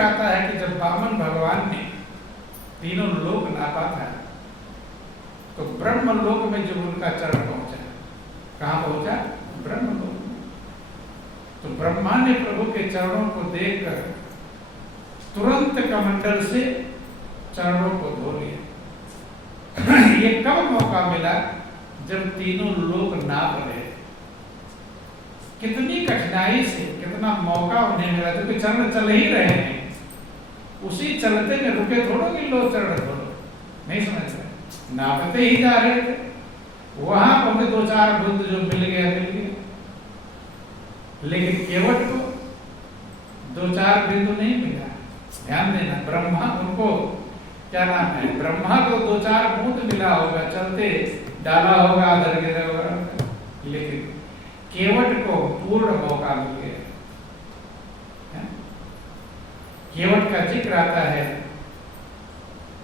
जिक्र आता है कि जब वामन भगवान ने तीनों लोक नापा था तो ब्रह्म लोक में जब उनका चरण पहुंचा, कहां पहुंचा? ब्रह्म लोक में। तो ब्रह्मा ने प्रभु के चरणों को देखकर तुरंत कमंडल से चरणों को धो लिया। ये कब मौका मिला? जब तीनों लोग नाप रहे। कितनी कठिनाई से, कितना मौका उन्हें मिला, क्योंकि चरण चल ही रहे हैं, उसी चलते में रुके थोड़ो कि लो चरण धोलो, नहीं समझ रहे, नापते ही जा रहे थे। वहां पर हमें 2-4 बूंद जो मिल गया, लेकिन केवट को 2-4 बिंदु नहीं मिला। ध्यान देना, ब्रह्मा उनको क्या नाम है, ब्रह्मा को 2-4 बूंद मिला होगा, चलते डाला होगा, आदर गिरा होगा, लेकिन केवट को पूर्ण मौका मिल गया। केवट का जिक्र आता है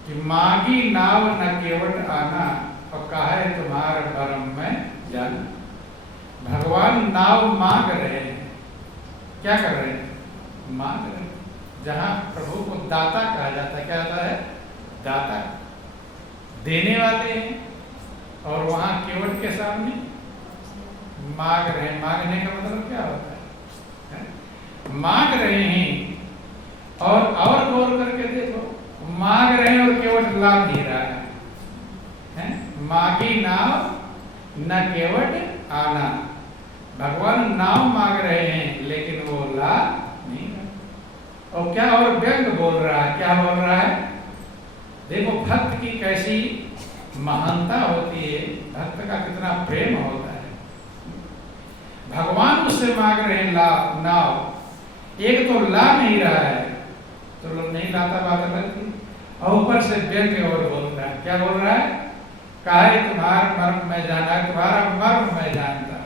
कि मागी नाव न केवट आना, और कहा है तुम्हारा परम मैं जाना। भगवान नाव मांग रहे हैं, क्या कर रहे हैं? मांग रहे हैं। जहां प्रभु को दाता कहा जाता है, क्या आता है? दाता, देने वाले हैं, और वहां केवट के सामने मांग रहे हैं। मांगने का मतलब क्या होता है? मांग रहे हैं, और गौर करके देखो, मांग रहे हैं और केवट ला नहीं रहा है। मांगी नाव न केवट आना, भगवान नाव मांग रहे हैं लेकिन वो ला नहीं रहा। और क्या और व्यंग बोल रहा है, क्या बोल रहा है? देखो भक्त की कैसी महानता होती है, भक्त का कितना प्रेम होता है। भगवान उससे मांग रहे हैं नाव, एक तो ला नहीं रहा है, तो लोग नहीं लाता, बात अलग थी, और ऊपर से व्यंग और बोल रहा है। क्या बोल रहा है? कहा है तुम्हारा मर्म मैं जाना, तुम्हारा मर्म मैं जानता।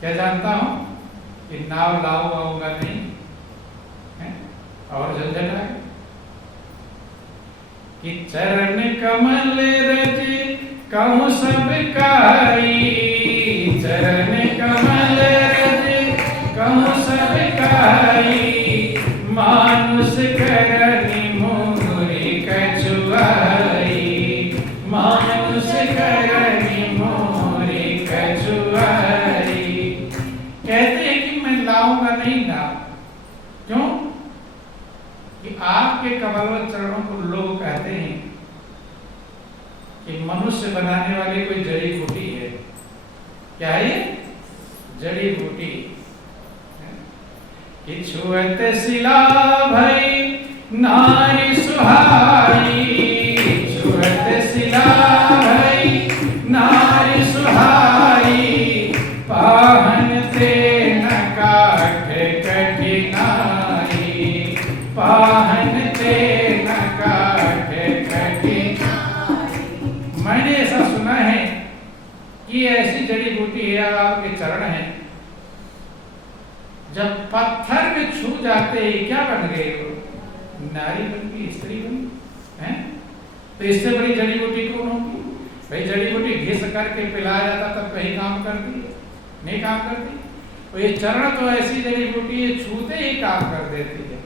क्या जानता हूं? कि नाव लाऊंगा नहीं है? और झंझट है कि चरण कमल रज कहूं सब काई, चरण कमल रज कहूं सब काई, मानुष करनी मोरी कछुआई, मानुष करनी मोरी कछुआई। कहते हैं कि मैं लाऊंगा नहीं ना, क्यों? कि आपके कमल चरणों को लोग कहते हैं कि मनुष्य बनाने वाली कोई जड़ी बूटी है। क्या है? जड़ी बूटी। कि छुअत शिला भई नारी सुहाई, छुअत शिला भई नारी सुहाई, पाहन ते न काठ कठिनाई, पाहन ते न काठ कठिनाई। मैंने ऐसा सुना है कि ऐसी जड़ी बूटी है, आपके चरण हैं, जब पत्थर में छू जाते ही क्या बन गए वो? नारी बन गई, स्त्री बन गई है। तो इससे बड़ी जड़ी बूटी कौन होगी भाई? जड़ी बूटी घिस करके पिलाया जाता तब कहीं काम करती है? नहीं काम करती। तो ये चरण तो ऐसी जड़ी बूटी है, छूते ही काम कर देती है।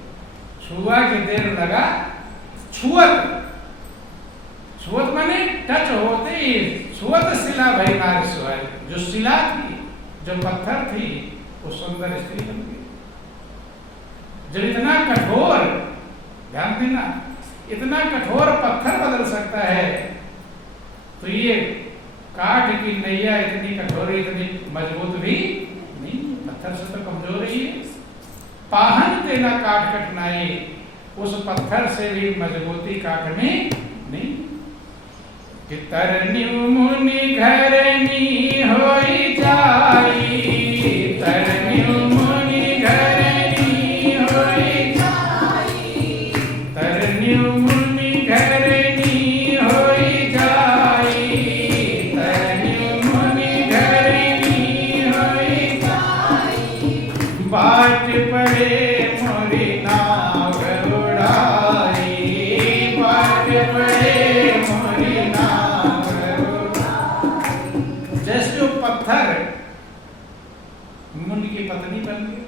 छुआ के देर लगा, छुअत, छुअत माने टच होते ही, छुअत शिला भाई नारी सुहाई, जो शिला थी, जो पत्थर थी, वो सुंदर स्त्री बन गई। जब इतना कठोर, ध्यान देना, इतना कठोर पत्थर बदल सकता है, तो ये काठ की नैया इतनी कठोर, इतनी मजबूत भी नहीं, पत्थर से तो कमजोर ही है। पाहन देना काठ कठिनाई, उस पत्थर से भी मजबूती काठ में नहीं। कि तरनी मुनि घरनी होई जाई, तरनी मुनि घरनी होई जाई, तरनी मुनि घरनी होई जाई, तरनी मुनि घरनी होई जाई, बाट पड़े मोरी नाव उड़ाई, बाट पड़े मोरी नाव उड़ाई। जैसे जो पत्थर मुनि की पत्नी बन गई,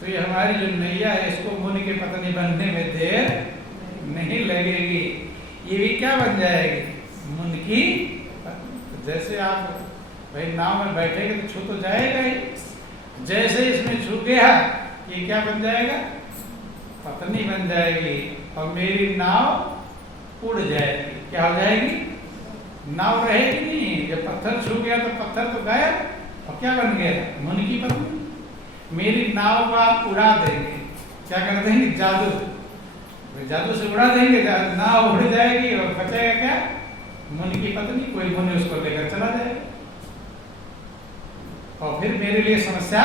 तो ये हमारी जो नैया है इसको मुनि की पत्नी बनने में देर नहीं लगेगी, ये भी क्या बन जाएगी, मुनि की। जैसे आप भाई नाव में बैठेंगे तो छू तो जाएगा ही, जैसे इसमें छू गया ये क्या बन जाएगा, पत्नी बन जाएगी, और मेरी नाव उड़ जाएगी। क्या हो जाएगी, नाव रहेगी नहीं। जब पत्थर छू गया तो पत्थर तो गायब, और क्या बन गया, मुनि की पत्नी। मेरी नाव को आप उड़ा देंगे, क्या कर देंगे, जादू, जादू से उड़ा देंगे, नाव उड़ जाएगी और बचेगा क्या, मुनि की पत्नी। कोई मुनि उसको लेकर चला जाएगा और फिर मेरे लिए समस्या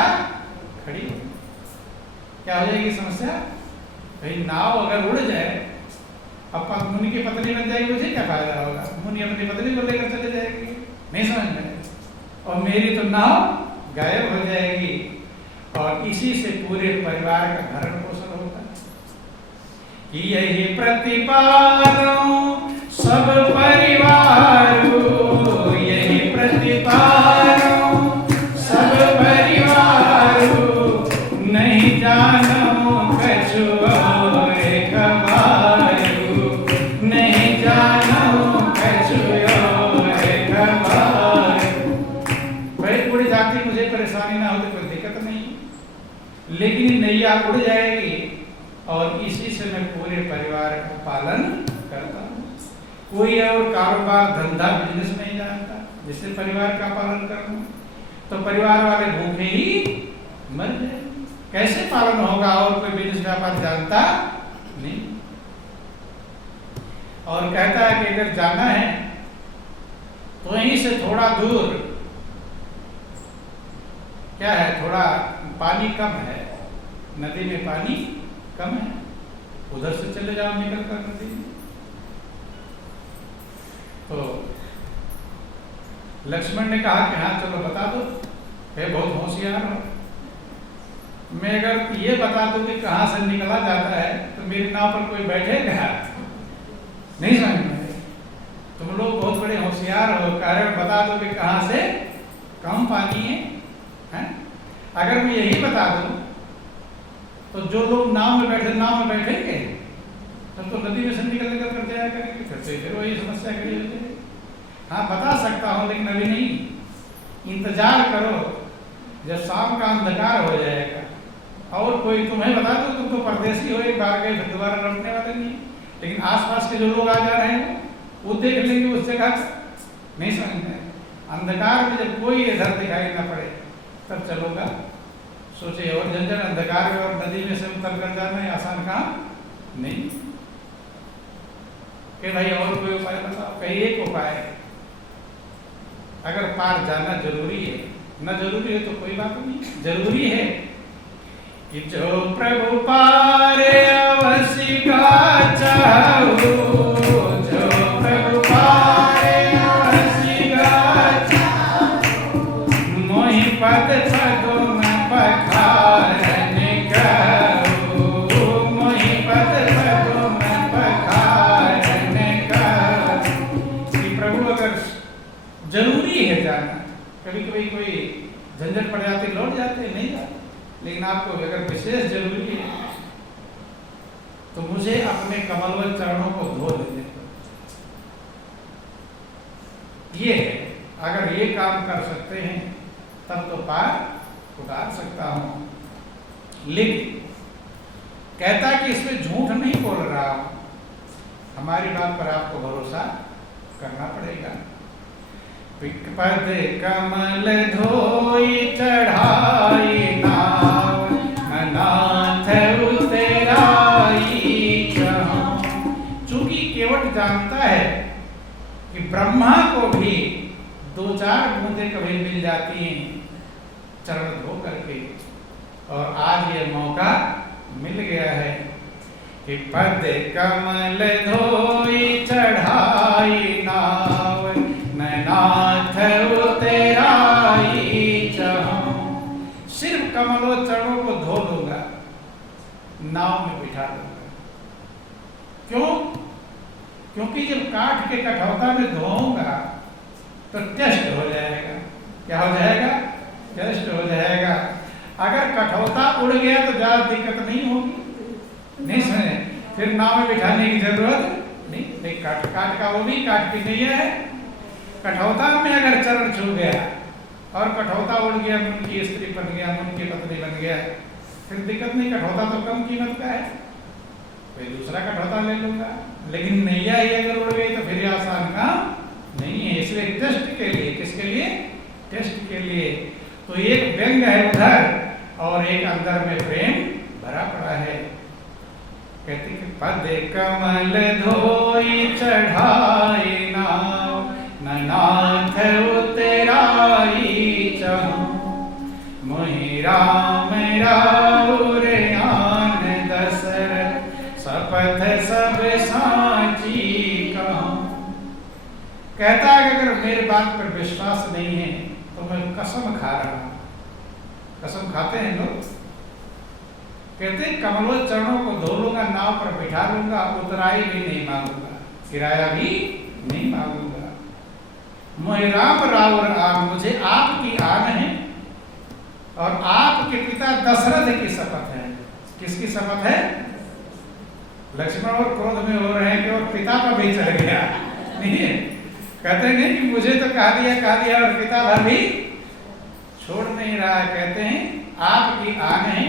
खड़ी होगी। क्या हो जाएगी समस्या, भाई नाव अगर उड़ जाए, अब मुनि की पत्नी बन जाएगी, मुझे क्या फायदा होगा, मुनि अपनी पत्नी को लेकर चले जाएगी, नहीं समझ में, और मेरी तो नाव गायब हो जाएगी। और इसी से पूरे परिवार का भरण पोषण होता है। कि यही प्रतिपालो सब परिवार, यही प्रतिपालो सब परिवार, नहीं जानो कछु और खबारू, नहीं जानो कछु और खबारू। भाई पूरी जाति मुझे परेशानी ना हो तो कोई दिक्कत नहीं, लेकिन नैया उड़ जाएगी और इसी से मैं पूरे परिवार का पालन करता हूँ। कोई और कारोबार धंधा बिजनेस नहीं जानता जिससे परिवार का पालन करूँ, तो परिवार वाले भूखे ही मर जाए। कैसे पालन होगा, और कोई बिजनेस व्यापार जानता नहीं। और कहता है कि अगर जाना है तो यहीं से थोड़ा दूर क्या है, थोड़ा पानी कम है, नदी में पानी कम है, उधर से चले जाओ निकल कर नदी में। तो लक्ष्मण ने कहा कि हाँ चलो बता दो, हे बहुत होशियार हो, मैं अगर ये बता दूं कि कहाँ से निकला जाता है तो मेरी नाव पर कोई बैठेगा, नहीं समझ में। तुम लोग बहुत बड़े होशियार हो, कारण बता दो कि कहाँ से कम पानी है? अगर मैं यही बता दूं तो जो लोग नाव में बैठेंगे तब तो नदी में से निकल कर जाया करेंगे, फिर वही समस्या खड़ी हो जाएगी। हाँ बता सकता हूँ लेकिन अभी नहीं, इंतजार करो जब शाम का अंधकार हो जाएगा और कोई तुम्हें बता दो, तुम तो परदेसी हो, एक बार गए फिर दोबारा लौटने वाले नहीं, लेकिन आसपास के जो लोग आ जा रहे हैं वो देख लेंगे उस जगह से, नहीं समझ में। अंधकार में जब कोई इधर दिखाई ना पड़े तब चलोगा। सोचे और झंझट अंधकार में और नदी में से उतर कर जाना है आसान काम नहीं। कि भाई और कोई उपाय बताओ, कहीं एक उपाय है, अगर पार जाना जरूरी है, न जरूरी है तो कोई बात नहीं, जरूरी है कि जो प्रभु पारे अवश्य का चाहो, जो प्रभु पारे अवश्य का चाहो, मोहि पद पदों में पखारन करो, मोहि पद पदों में पखारन करो। कि प्रभु अगर जरूरी है जाना, कभी कभी कोई झंझट पड़ जाते लौट जाते नहीं जाते, लेकिन आपको अगर विशेष जरूरी है तो मुझे अपने कमलवत चरणों को धो लेने दो। ये है, अगर ये काम कर सकते हैं तब तो पार उतार सकता हूं। लेकिन कहता कि इसमें झूठ नहीं बोल रहा हूं, हमारी बात पर आपको भरोसा करना पड़ेगा। पद कमल धोई चढ़ाई नाव, नाथ उतराई जहां। चूंकि केवट जानता है कि ब्रह्मा को भी दो चार बूंदे कभी मिल जाती हैं चरण धो करके, और आज ये मौका मिल गया है कि पद कमल धोई चढ़ाई नाव, नाथ उतराई जहां। सिर्फ कमलों चरणों को धो दूंगा, नाव में बिठा दूंगा। क्यों? क्योंकि जब काठ के कठौता में धोऊंगा तो टेस्ट हो जाएगा। क्या हो जाएगा? टेस्ट हो जाएगा। अगर कठौता उड़ गया तो ज्यादा दिक्कत नहीं होगी, नहीं सुने, फिर नाव में बिठाने की जरूरत नहीं। काट काट का वो भी काट की नहीं है। कठौता में अगर चरण छू गया और कठौता उड़ गया, मुन की स्त्री बन गया, मुन की पत्नी बन गया, फिर दिक्कत नहीं, कठौता तो कम कीमत का है, कोई दूसरा कठौता ले लूंगा। लेकिन नैया ही अगर उड़ गई तो फिर आसान काम नहीं है। इसलिए टेस्ट के लिए, किसके लिए? टेस्ट के लिए। तो एक व्यंग है उधर और एक अंदर में प्रेम भरा पड़ा है। कहते कि पद कमल धोई चढ़ाई नाव, नाथ उतराई चहु, मोहि राम राउर आन दशरथ, शपथ सब साची कहूं। कहता है कि अगर मेरे बात पर विश्वास नहीं है तो मैं कसम खा रहा हूं। कसम खाते हैं लोग, कहते कमलों चरणों को धो लूंगा, नाव पर बिठा लूंगा, उतराई भी नहीं मांगूंगा, किराया भी नहीं मांगूंगा। मोहि राम राउर आन, मुझे आपकी आन है और आपके पिता दशरथ की शपथ है। किसकी शपथ है? लक्ष्मण और क्रोध में हो रहे हैं कि और पिता पर भी चढ़ गया, नहीं है? कहते नहीं कि मुझे तो कहा दिया और पिता भर भी छोड़ नहीं रहा है। कहते हैं आपकी आन है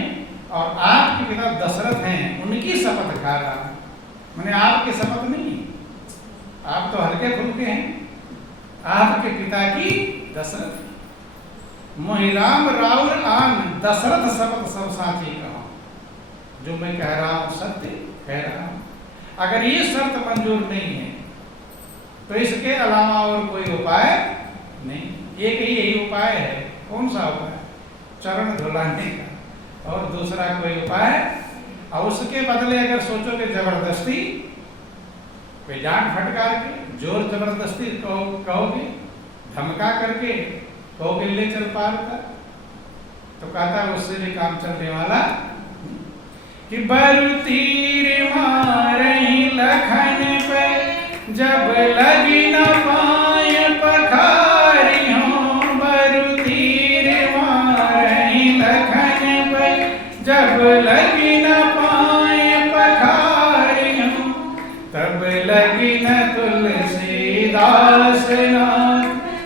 और आपके पिता दशरथ हैं, उनकी शपथ खा रहा हूं। मैंने आपकी शपथ नहीं, आप तो हल्के फुल्के हैं, आपके पिता की दशरथ। मोहि राम राउर आन, दशरथ शपथ सब साची कहूं, जो मैं कह रहा हूं सत्य कह रहा हूं। अगर ये शर्त मंजूर नहीं है तो इसके अलावा और कोई उपाय नहीं। एक ही यही उपाय है। कौन सा उपाय? चरण धुलाने का, और दूसरा कोई उपाय? और उसके बदले अगर सोचोगे जबरदस्ती, कोई डांट फटकार के, जोर जबरदस्ती कहोगे, धमका करके कहोगे ले चल पार का, तो कहता है उससे भी काम चलने वाला। कि बरु तीर मारहि लखन पे, जब लगी न पाए पखारी हूँ। बरु तीर मारहि लखन पे, जब लगी न पाए पखारी हूँ। तब लगी न तुलसीदास नाथ,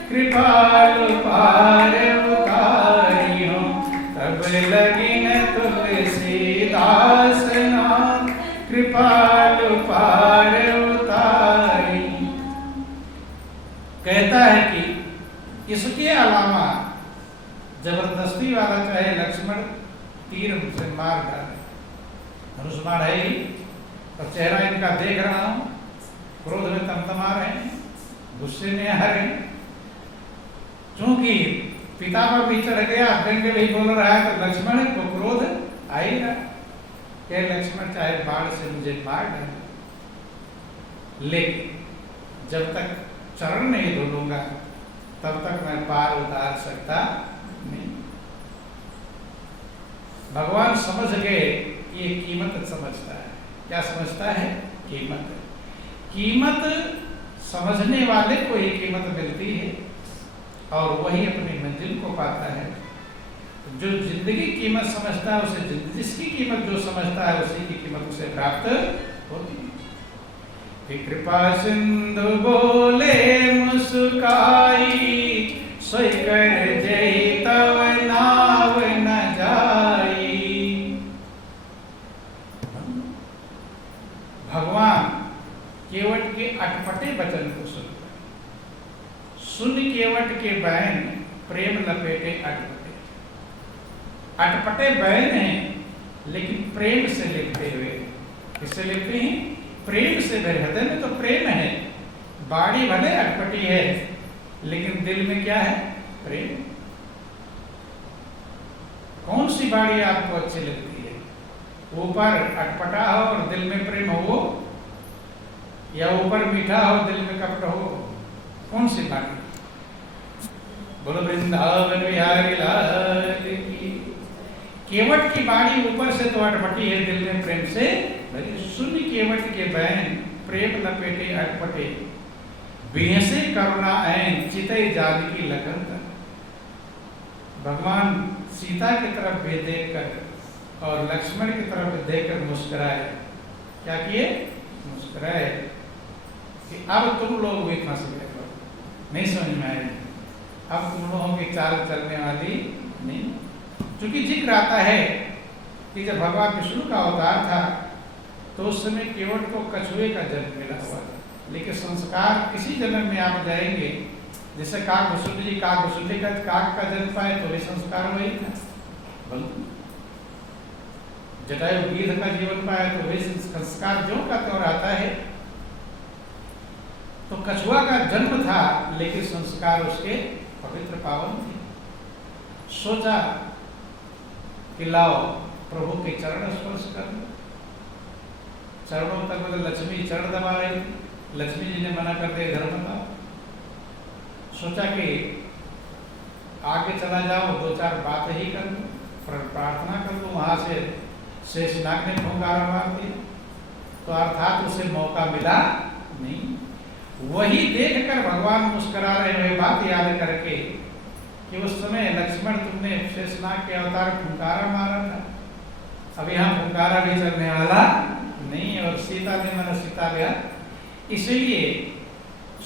कृपालु पार उतारी हूँ। तब लगी न तुलसीदास नाथ, कृपालु पार उतारी। कहता है कि इसके अलावा जबरदस्ती वाला चाहे लक्ष्मण तीर से मार डाले, धनुष्मान है ही, और चेहरा इनका देख रहा हूं, क्रोध में तमतमा रहे हैं, गुस्से में आ रहे हैं। चूंकि पिता पर भी चढ़ गया, व्यंग्य भी बोल रहा है, तो लक्ष्मण को क्रोध आएगा। क्या लक्ष्मण चाहे बाण से मुझे मार डाले, लेकिन जब तक चरण नहीं धुलूंगा तब तक मैं पार उतार सकता नहीं। भगवान समझ गए, ये कीमत समझता है। क्या समझता है? कीमत। कीमत समझने वाले को ही कीमत मिलती है और वही अपनी मंजिल को पाता है। जो जिंदगी कीमत समझता है उसे जिसकी कीमत जो समझता है उसी की कीमत उसे प्राप्त होती है। कि कृपा सिंधु बोले मुस्काई, सोई कर जय तव नाव न जाई। भगवान केवट के अटपटे वचन को सुन केवट के बैन, प्रेम लपेटे अटपटे। अटपटे बैन हैं लेकिन प्रेम से लिपटे हुए। किससे लिपटे हैं? प्रेम से। हृदय में तो प्रेम है, बाड़ी भले अटपटी है लेकिन दिल में क्या है? प्रेम। कौन सी बाड़ी आपको अच्छी लगती है? ऊपर अटपटा हो और दिल में प्रेम हो, या ऊपर मीठा हो दिल में कपट हो? कौन सी बाड़ी? बोलो वृंदावन बिहारी लाल की। केवट की बाड़ी ऊपर से तो अटपटी है, दिल में प्रेम से भरी। सुन केवट के बैन, प्रेम लपेटे अटपटे, बेहसे करुणा ऐन, चितई जानकी लखन तक। भगवान सीता की तरफ भी देखकर और लक्ष्मण की तरफ देखकर मुस्कुराए। क्या किए? मुस्कुराए कि अब तुम लोग भी फंस गए हो, नहीं समझ में आए, अब तुम लोगों की चाल चलने वाली नहीं। क्योंकि जिक्र आता है कि जब भगवान विष्णु का अवतार था तो उस समय केवट को कछुए का जन्म मिला हुआ था, लेकिन संस्कार किसी जन्म में आप जाएंगे, जैसे काक भुसुंडी जी काक भुसुंडी का काक का जन्म पाए तो भी संस्कार वही था। जटायु गीध का जीवन पाया तो वही संस्कार जो का त्यों आता है। तो कछुआ का जन्म था लेकिन संस्कार उसके पवित्र पावन थे। सोचा कि लाओ प्रभु के चरण स्पर्श कर लो। चरणों तक मतलब लक्ष्मी चरण दबा रही थी, लक्ष्मी जी ने मना कर दिया धर्म का। सोचा कि आगे चला जाओ, दो चार बात ही कर लो, प्रार्थना कर लो। वहां से शेषनाग ने फुंकारा मार दिया, तो अर्थात उसे मौका मिला नहीं। वही देखकर भगवान मुस्कुरा रहे हुए, बात याद करके कि उस समय लक्ष्मण तुमने शेषनाग के अवतार फुंकारा मारा था, अब यहाँ फुंकारा भी चलने वाला नहीं। और सीता ने मन सीता गया, इसलिए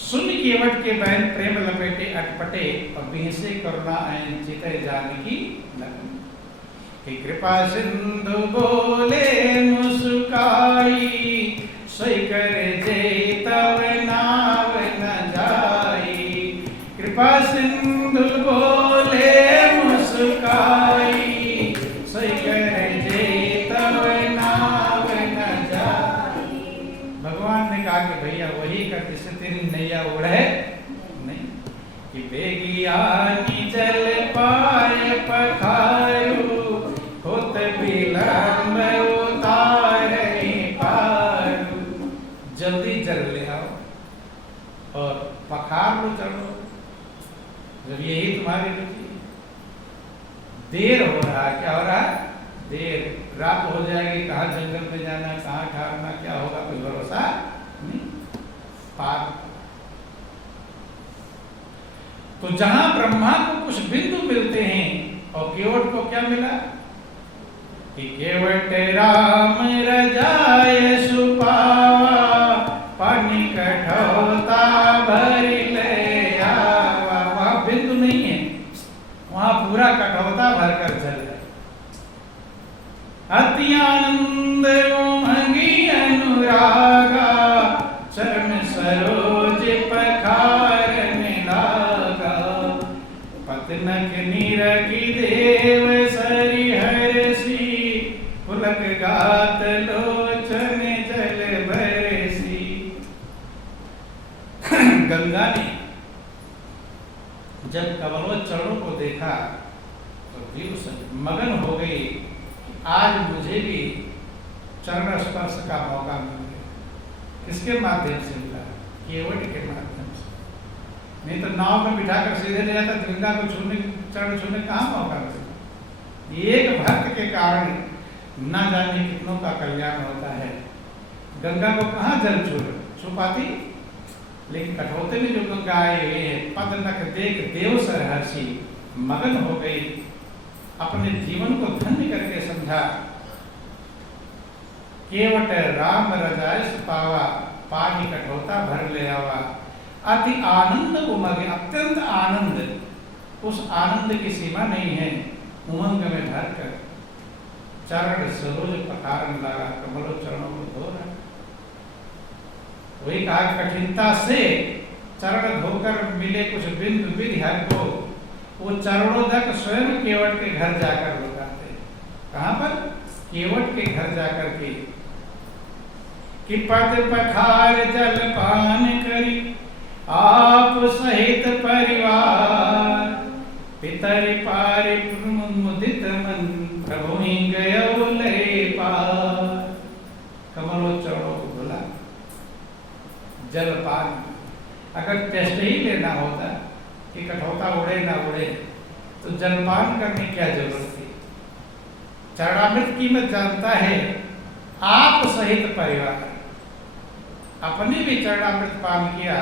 सुन केवट के बहन प्रेम लपेटे अटपटे और बिहसे करुणा ऐन चिते जानकी लगन। कि कृपा सिंधु बोले मुस्काई, सोई करे जे तव नाव न जाई। कृपा सिंधु बोले मुस्काई, सोई करे जे तव नाव न जाई। भगवान ने कहा कि भैया वही कर जिससे तेरी नैया उड़े नहीं। कि बेगियानी जल पाए पखारू, होत विलंब उतारे पारू। जल्दी जल ले आओ और पखार लो, चढ़ो। जब यही तुम्हारी रुचि, देर हो रहा है, क्या हो रहा है? देर, रात हो जाएगी, कहाँ जंगल में जाना, कहाँ ठहरना, क्या होगा कोई भरोसा नहीं। पार तो जहां ब्रह्मा को कुछ बिंदु मिलते हैं और केवट को क्या मिला? कि केवट राम रजाय सुपावा, पानी कठौता भरी ले आवा। वहां बिंदु नहीं है, वहां पूरा कठौता भरकर जल है। अति आनंद उमंगी अनुरागा, चरण सरोज पखारने लागा। पतनक निरखी देव सरि हरसी, पुलक गात लोचन जल बरसी। गंगा ने जब कमलोच्चरणों को देखा तो दिल मगन हो गई, आज मुझे भी चरण स्पर्श का मौका मिल गया। किसके माध्यम से मिला? केवट के माध्यम से। नहीं तो नाव में बिठाकर सीधे ले जाता, गंगा को छूने, चरण छूने कहाँ मौका मिला? एक भक्त के कारण न जाने कितनों का कल्याण होता है। गंगा को कहाँ जल छू पाती, लेकिन कठौते में जो गंगा आए हुए हैं, पद नख देख देव सरहर्षि, मगन हो गई, अपने जीवन को धन्य करके समझा। केवट राम रजाय पावा, पानी कठौता भर ले आवा। अति आनंद उमंग, अत्यंत आनंद, उस आनंद की सीमा नहीं है। उमंग में भरकर चरण सरोज पखारन लगा, कमलों चरणों को धो रहा। वही कहा कठिनता से चरण धोकर मिले कुछ बिंदु विधि को, वो चरणों तक स्वयं केवट के घर जाकर लौटाते। कहाँ पर? केवट के घर जाकर के। कि पद पखार जल पान करी, आप सहित परिवार। पितर पार मुदित मन, प्रभु ही गयो ले पार। कमलोच्चरणों को बोला जलपान। अगर टेस्ट ही लेना होता कि कठौता उड़े ना उड़े, तो जलपान करने की क्या जरूरत थी? चरणामृत कीमत जानता है आप सहित परिवार। अपने भी चरणामृत पान किया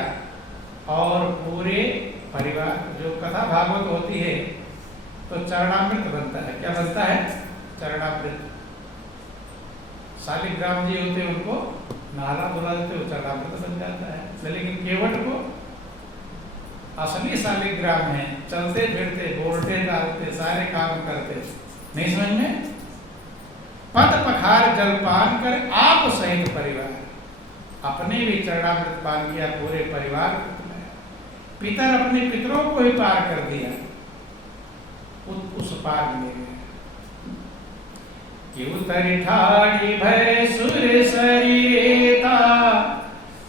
और पूरे परिवार। जो कथा भागवत होती है तो चरणामृत बनता है। क्या बनता है? चरणामृत। शालिग्राम जी होते उनको नहाला धुला देते, वो चरणामृत बन जाता है। लेकिन केवट को असली शालिग्राम है, चलते फिरते, बोलते डालते, सारे काम करते, नहीं समझ में? पद पखार जलपान कर आप सहित परिवार, अपने भी चरणामृत पान किया, पूरे परिवार को पिलाया। पितर अपने पितरों को ही पार कर दिया, उस पार में गए कि उतरी ठाड़ी भय सुर सरिता,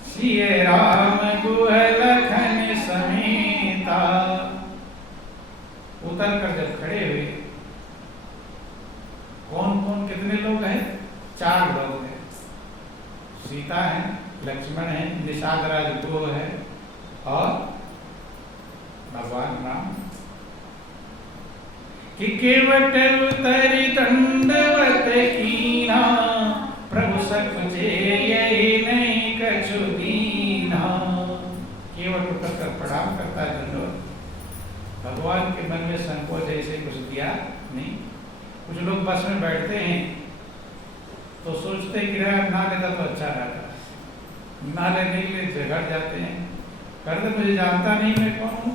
सिय राम गुह लखन समेता। उतर कर जब खड़े हुए, कौन कौन कितने लोग हैं? 4 लोग हैं। सीता है, लक्ष्मण है, निषाद राज गो है और भगवान राम। कि केवट उतरी दंडवत कीना, प्रभु सकुचे यही नहीं कछु दीना। केवट उतर कर प्रणाम करता है, दंडवत। भगवान के मन में संकोच ऐसे कुछ दिया नहीं। कुछ लोग बस में बैठते हैं तो सोचते कि ना लेता तो अच्छा रहता, ना लेने के लिए झगड़ जाते हैं। करते मुझे जानता नहीं, मैं कौन हूँ,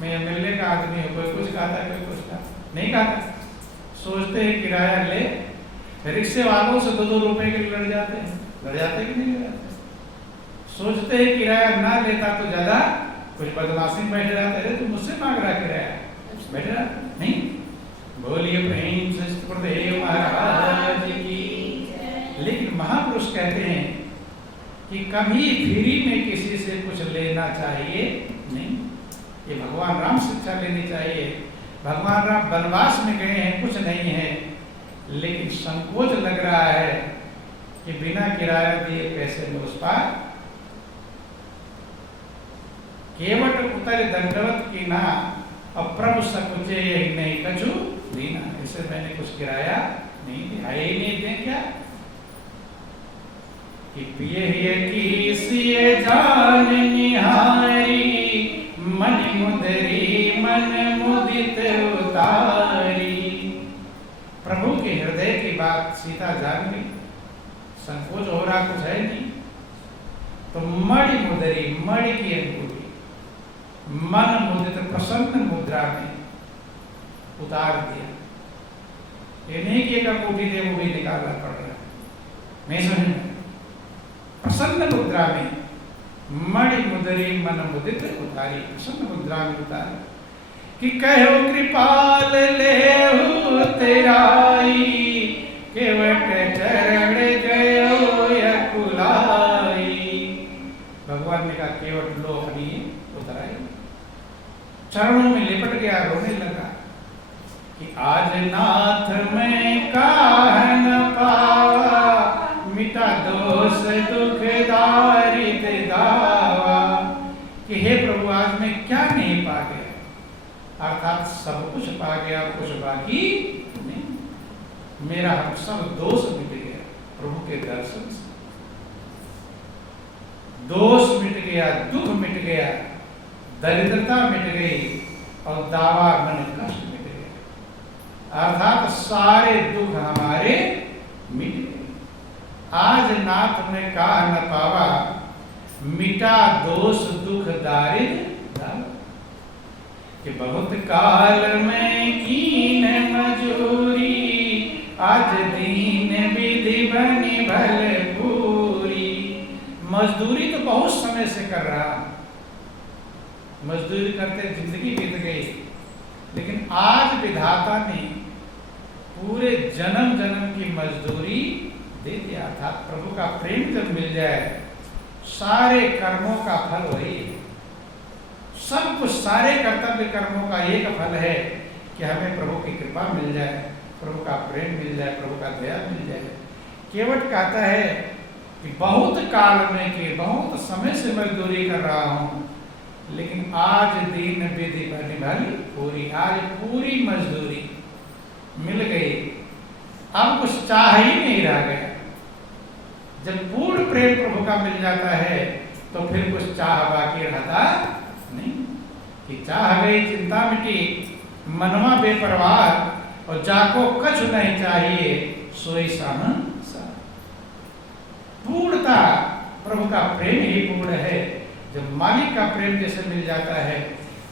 मैं एमएलए का आदमी हूँ। कोई कुछ कहता है, कोई कुछ कहता नहीं कहता। सोचते हैं किराया ले, रिक्शे वालों से 2-2 रुपए के लिए लड़ जाते हैं। लड़ जाते कि नहीं लड़ जाते? सोचते हैं किराया ना लेता तो ज्यादा कुछ बदमाशी में बैठ जाते हैं, तो मुझसे मांग रहा किराया, बैठ रहा नहीं। बोलिए प्रेम से गुरुदेव महाराज की। लेकिन महापुरुष कहते हैं कि कभी फ्री में किसी से कुछ लेना चाहिए नहीं। ये भगवान राम शिक्षा लेनी चाहिए। भगवान राम वनवास में गए हैं, कुछ नहीं है, लेकिन संकोच लग रहा है कि बिना किराया दिए कैसे मैं उस पार। केवट उतर दंडवत की ना, अब प्रभु सकुचे यही नहीं कछु दीना। इसे मैंने कुछ किराया नहीं दिया, ही नहीं दे क्या कि पिए की सिए जान निहारी, मन मुदरी मन मुदित उतारी। प्रभु के हृदय की बात सीता जान गई, संकोच हो रहा कुछ है नहीं, तो मणि मुदरी, मणि की अंगूठी, मन मुदित प्रसन्न मुद्रा में उतार दिया। ये नहीं कि एक अंगूठी दे वो भी निकालना पड़ रहा है, नहीं समझ। प्रसन्न मुद्रा में मणि मुदरी मन मुदित उतारी, प्रसन्न मुद्रा में उतारी। कि कहो कृपाल लेहु तेराई, केवट चरण गयो यकुलाई। भगवान ने कहा केवट लो अपनी उतराई, चरणों में लिपट गया, रोने लगा कि आज नाथ मैं काह न पावा, मिटा दोष दुख दारिद दावा। कि हे प्रभु आज मैं क्या नहीं पा गया, अर्थात सब कुछ पा गया, कुछ बाकी नहीं। मेरा सब दोष मिट गया प्रभु के दर्शन से। दोष मिट गया, दुख मिट गया, दरिद्रता मिट गई और दावा मन कष्ट मिट गया, अर्थात सारे दुख हमारे मिट गए। आज नाथ ने कहा न पावा, मिटा दोष दुख दारिद्र दावा। कि बहुत काल में कीन मजूरी, आज दीन विधि बनी भले पूरी। मजदूरी तो बहुत समय से कर रहा, मजदूरी करते जिंदगी बीत गई, लेकिन आज विधाता ने पूरे जन्म जन्म की मजदूरी दे दिया। अर्थात प्रभु का प्रेम जब मिल जाए, सारे कर्मों का फल वही है। सब कुछ, सारे कर्तव्य कर्मों का एक फल है कि हमें प्रभु की कृपा मिल जाए, प्रभु का प्रेम मिल जाए, प्रभु का दया मिल जाए। केवट कहता है कि बहुत काल में के बहुत समय से मजदूरी कर रहा हूँ, लेकिन आज दीन विधि बनी भली पूरी। आज पूरी मजदूरी मिल गई, अब कुछ चाह ही नहीं रह गया। जब पूर्ण प्रेम प्रभु का मिल जाता है तो फिर कुछ चाह बाकी रहता नहीं। कि चाह गई चिंता मिटी, मनवा बेपरवाह और जाको कछु नहीं चाहिए सोई सहनसार। पूर्णता प्रभु का प्रेम ही पूर्ण है। जब मालिक का प्रेम जैसे मिल जाता है,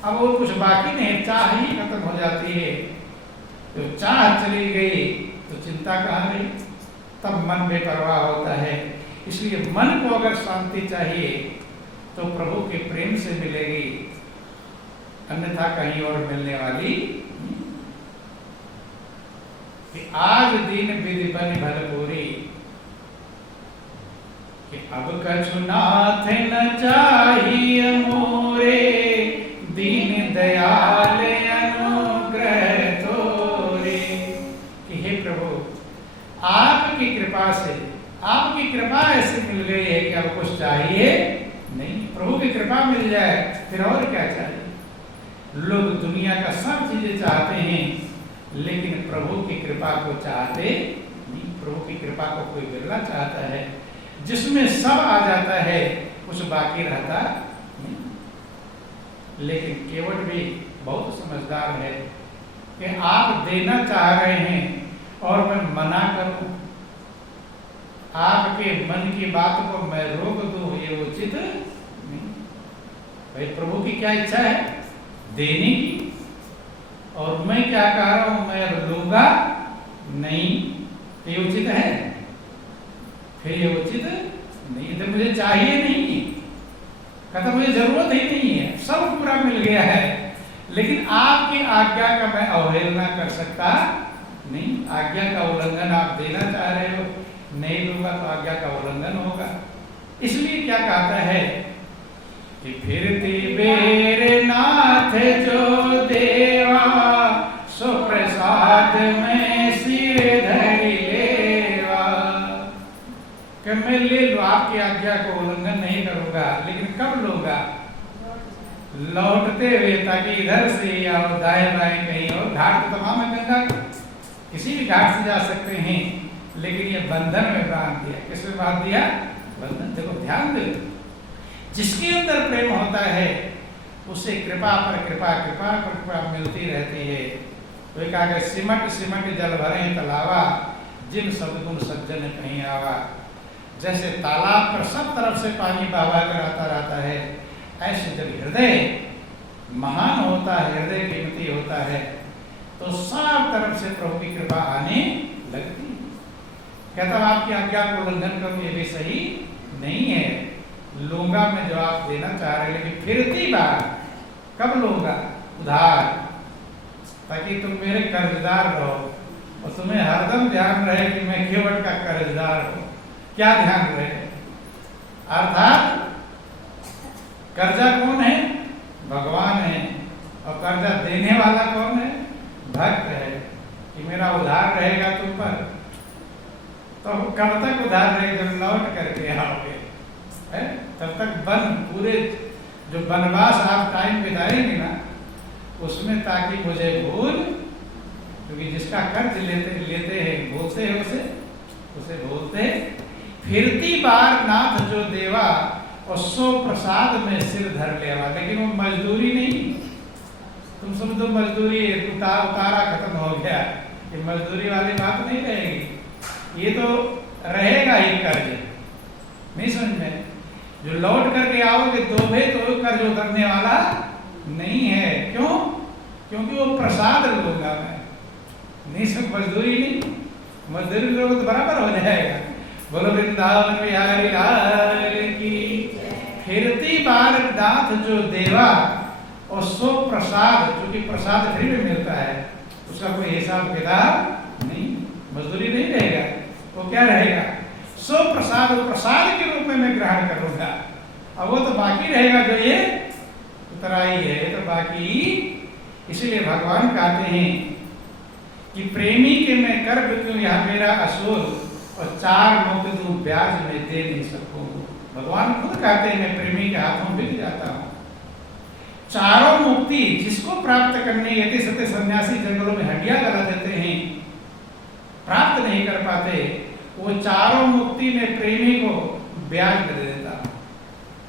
अब वो कुछ बाकी नहीं, चाह ही खत्म हो जाती है। तो चाह चली गई तो चिंता कहाँ गई, तब मन बेपरवाह होता है। इसलिए मन को अगर शांति चाहिए तो प्रभु के प्रेम से मिलेगी, अन्यथा कहीं और मिलने वाली। कि आज दिन विधि बनी भलपूरी, कि अब कछु नाथ न चाहिए मोरे, दीन दयाल अनुग्रह तोरे। कि हे प्रभु, आपकी कृपा से, आपकी कृपा ऐसे मिल गई है कि अब कुछ चाहिए नहीं। प्रभु की कृपा मिल जाए फिर और क्या चाहिए। लोग दुनिया का सब चीजें चाहते हैं, लेकिन प्रभु की कृपा को चाहते नहीं। प्रभु की कृपा को कोई बिरला चाहता है, जिसमें सब आ जाता है, कुछ बाकी रहता नहीं। लेकिन केवट भी बहुत समझदार है कि आप देना चाह रहे हैं और मैं मना करूं, आपके मन की बात को मैं रोक दूं, ये उचित नहीं। भाई प्रभु की क्या इच्छा है, देने की, और मैं क्या कह रहा हूं, मैं लूंगा नहीं, ये उचित है? फिर ये उचित नहीं। तो मुझे चाहिए नहीं, कहता मुझे जरूरत ही नहीं है, सब पूरा मिल गया है, लेकिन आपकी आज्ञा का मैं अवहेलना कर सकता नहीं। आज्ञा का उल्लंघन आप देना चाह रहे हो, नहीं लूंगा तो आज्ञा का उल्लंघन होगा। इसलिए क्या कहता है कि फिरती बेर नाथ जो देवा, सो प्रसाद में सिर धरि लेवा। कि मैं ले लूं, आपकी आज्ञा को उल्लंघन नहीं करूंगा, लेकिन कब लूंगा, लौटते हुए, ताकि इधर से या दाएं बाएं कहीं और। घाट तो तमाम है, गंगा किसी भी घाट से जा सकते हैं, लेकिन ये बंधन में बांध दिया। किसमें बांध दिया, बंधन। देखो ध्यान दे, जिसके अंदर प्रेम होता है उसे कृपा पर कृपा, कृपा पर कृपा मिलती रहती है। तो एक आगे सिमट सिमट जल भरे तलावा, जिन सद्गुण सज्जन कहीं आवा। जैसे तालाब पर सब तरफ से पानी बहा कर आता रहता है, ऐसे जब हृदय महान होता है, हृदय कीमती होता है, तो सब तरफ से प्रभु की कृपा आने लगती है। कहता आपकी आज्ञा को उल्लंघन करूं, ये भी सही नहीं है। लूंगा मैं जो आप देना चाह रहे, लेकिन फिरती बार कब लूंगा, उधार, ताकि तुम मेरे कर्जदार रहो, और तुम्हें हरदम ध्यान रहे कि मैं केवट का कर्जदार हूं। क्या ध्यान रहे, अर्थात कर्जा कौन है, भगवान है, और कर्जा देने वाला कौन है, भक्त है। कि मेरा उधार रहेगा तुम पर, तो कब तक उधार रहेगा, जब लौट करके आओगे, है? तब तक बन पूरे जो वनवास आप टाइम बिताएंगे ना, उसमें ताकि मुझे भूल, क्योंकि जिसका कर्ज लेते हैं भूलते हैं, उसे भूलते। फिरती बार नाथ जो देवा, और सो प्रसाद में सिर धर लेवा। लेकिन वो मजदूरी नहीं, तुम समझो मजदूरी उतारा खत्म हो गया, ये मजदूरी वाली बात नहीं रहेगी। ये तो रहेगा ही कर्ज, नहीं समझ में। जो लौट करके आओगे दोगे तो कर्ज उतरने वाला नहीं है। क्यों? क्योंकि वो प्रसाद लूंगा मैं, नहीं सब मजदूरी नहीं। मजदूरी लोगे तो बराबर हो जाएगा। बोलो वृंदावन बिहारी लाल की। फिरती बार नाथ जो देवा, और सो प्रसाद, क्योंकि प्रसाद फ्री में मिलता है, उसका कोई हिसाब किताब नहीं, मजदूरी नहीं रहेगा। वो क्या रहेगा, सो प्रसाद, प्रसाद के रूप में मैं ग्रहण करूंगा। अब वो तो बाकी रहेगा, जो ये उतराई है, तो बाकी। इसलिए भगवान कहते हैं कि प्रेमी के मैं कर क्यों यह मेरा असूल, और चार मुक्त दूं ब्याज में दे नहीं सकूं। भगवान खुद कहते हैं मैं प्रेमी के हाथों बिक जाता हूं। चारों मुक्ति जिसको प्राप्त करने यति सत्य सन्यासी जंगलों में हड्डियां गला देते हैं, प्राप्त नहीं कर पाते, वो चारों मुक्ति में प्रेमी को ब्याज दे देता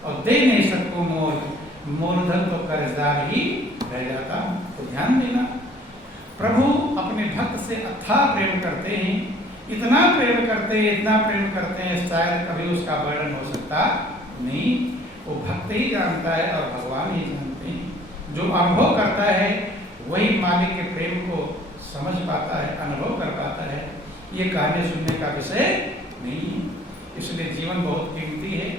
और दे नहीं सकूं मोल, मूलधन तो कर्जदार ही रह जाता हूं। तो ध्यान देना, प्रभु अपने भक्त से अथाह प्रेम करते हैं, इतना प्रेम करते हैं, शायद कभी उसका वर्णन हो सकता नहीं। वो भक्त ही जानता है और भगवान ही जानते हैं। जो अनुभव करता है वही मालिक के प्रेम को समझ पाता है, अनुभव कर पाता है। ये कहने सुनने का विषय नहीं है। इसलिए जीवन बहुत कीमती है,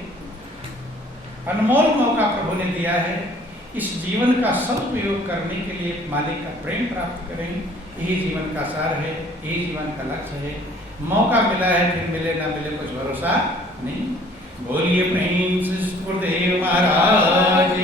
अनमोल मौका प्रभु ने दिया है। इस जीवन का सदुपयोग करने के लिए मालिक का प्रेम प्राप्त करें, यही जीवन का सार है, यही जीवन का लक्ष्य है। मौका मिला है, फिर मिले ना मिले कुछ भरोसा नहीं। बोलिए प्रेम से गुरुदेव महाराज